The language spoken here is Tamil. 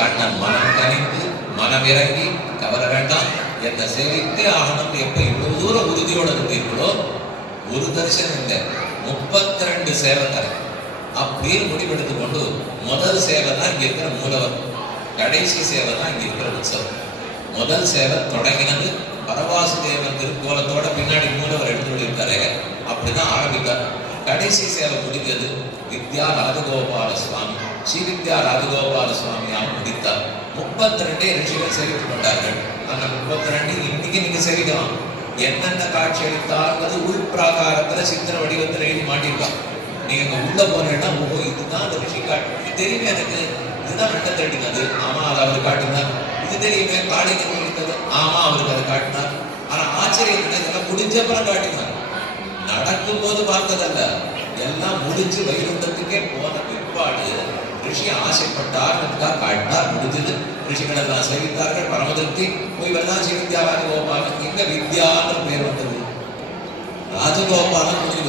கண்ணன் மனம் கனிந்து மனம் இறங்கி கவர வேண்டாம், என்ன சேவித்தே ஆகணும். எப்ப இவ்வளவு தூரம் உறுதியோடு இருந்தீர்களோ, ஒரு தரிசனம் இல்லை, 32 சேவை தரேன் அப்படின்னு முடிவெடுத்து கொண்டு முதல் சேவை தான் இங்க இருக்கிற மூலவர், கடைசி சேவை தான் இங்க இருக்கிற உற்சவம். முதல் சேவை தொடங்கினது பரவாசுதேவன் திருக்கோலத்தோட பின்னாடி மூலவர் எடுத்துள்ளிருக்காரு, அப்படிதான் ஆரம்பித்தார். கடைசி சேவை முடிந்தது வித்யா ராஜகோபால சுவாமி, ஸ்ரீ வித்யா ராஜகோபால சுவாமியாக முடித்தார். 32 ரிஷிகள் சேவித்துக் கொண்டார்கள். அந்த 32 இன்னைக்கு நீங்க சேவிக்கலாம். என்னென்ன காட்சி அளித்தார்ங்கிறது உள் பிராகாரத்துல சித்திர வடிவத்தில் எழுதி மாட்டிருக்காங்க. நீங்க உள்ள போனேன்னா, ஓஹோ இதுதான் அந்த ரிஷி காட்டு தெரியுமே, எனக்கு இதுதான் வெட்ட தட்டினது, ஆமா அதை அவர் காட்டினார். இது தெரியுமே காடிக்கு முடித்தது, ஆமா அவருக்கு அதை காட்டினார். ஆனா ஆச்சரியம் இதெல்லாம் முடிஞ்சப்பறம் காட்டினார். நடக்கும் போது பார்த்ததல்ல, எல்லாம் முடிஞ்சு வைகுண்டத்துக்கே போன பிற்பாடு ரிஷி ஆசைப்பட்டார், காட்டினார், முடிஞ்சது. ரிஷிகள் எல்லாம் சேவித்தார்கள், பரமதிருப்தி. போய் எல்லாம் ஸ்ரீ வித்யா ராஜகோபாலன், எங்க வித்யான்னு பேர் வந்தது, ராஜகோபாலன் முடிவு.